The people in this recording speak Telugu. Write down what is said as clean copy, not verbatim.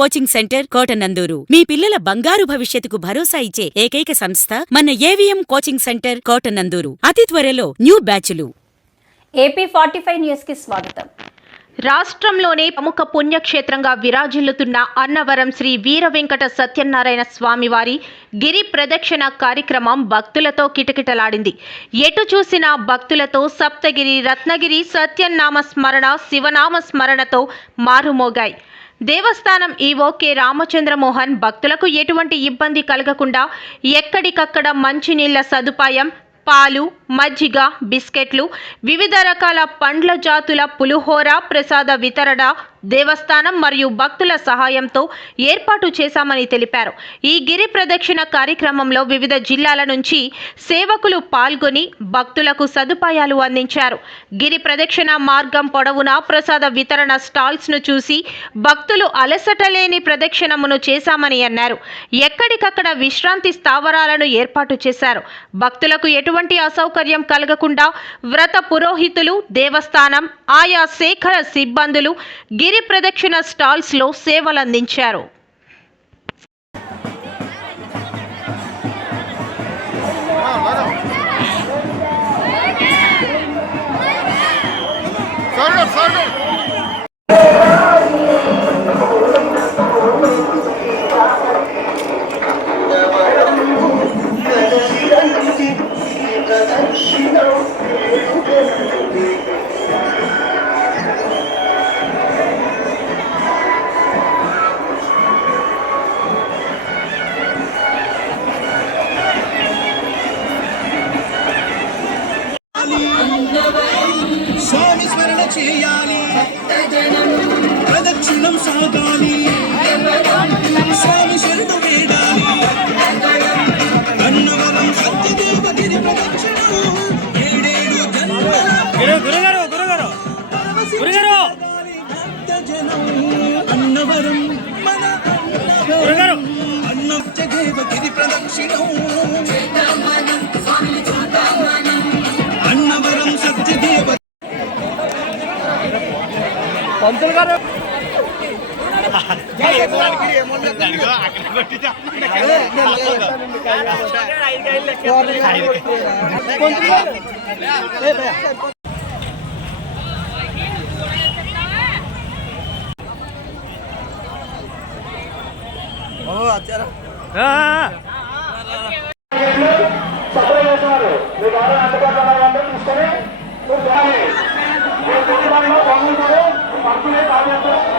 కోచింగ్ సెంటర్ కోటనందూరు మీ పిల్లల బంగారు భవిష్యత్తుకు భరోసా ఇచ్చే ఏకైక సంస్థ మన ఏవిఎం కోచింగ్ సెంటర్ కోటనందూరు. అతి త్వరలో న్యూ బ్యాచ్లు. ఏపీ 45 న్యూస్ కి స్వాగతం. రాష్ట్రంలోనే ప్రముఖ పుణ్యక్షేత్రంగా విరాజిల్లుతున్న అన్నవరం శ్రీ వీర వెంకట సత్యనారాయణ స్వామివారి గిరి ప్రదక్షిణ కార్యక్రమం భక్తులతో కిటకిటలాడింది. ఎటు చూసినా భక్తులతో సప్తగిరి, రత్నగిరి, సత్యనామ స్మరణ, శివనామ స్మరణతో మారుమోగాయి. దేవస్థానం ఈవో కె రామచంద్రమోహన్ భక్తులకు ఎటువంటి ఇబ్బంది కలగకుండా ఎక్కడికక్కడ మంచినీళ్ల సదుపాయం, పాలు, మజ్జిగ, బిస్కెట్లు, వివిధ రకాల పండ్ల జాతుల పులిహోర ప్రసాద వితరణ దేవస్థానం మరియు భక్తుల సహాయంతో ఏర్పాటు చేశామని తెలిపారు. ఈ గిరి ప్రదక్షిణ కార్యక్రమంలో వివిధ జిల్లాల నుంచి సేవకులు పాల్గొని భక్తులకు సదుపాయాలు అందించారు. గిరి ప్రదక్షిణ మార్గం పొడవునా ప్రసాద వితరణ స్టాల్స్ ను చూసి భక్తులు అలసట లేని ప్రదక్షిణమును చేశామని అన్నారు. ఎక్కడికక్కడ విశ్రాంతి స్థావరాలను ఏర్పాటు చేశారు. భక్తులకు ఎటువంటి అసౌకర్యం కలగకుండా వ్రత పురోహితులు, దేవస్థానం ఆయా శాఖల సిబ్బందులు గిరి ప్రదక్షిణ స్టాల్స్ లో సేవలందించారు. స్వామి స్మరణ చేయాలి, ప్రదక్షిణం సాగాలి, స్వామి శరణు వేడాలి. అన్నవరం సత్యదేవ గిరి ప్రదక్షిణం 7 జన్మల భక్తజనం. అన్నవరం మన అన్నవరం గిరి ప్రదక్షిణం. అన్నవరం సత్యదేవ పంతులు గారు అందుబాటులో పంపిణీ పంపిణీ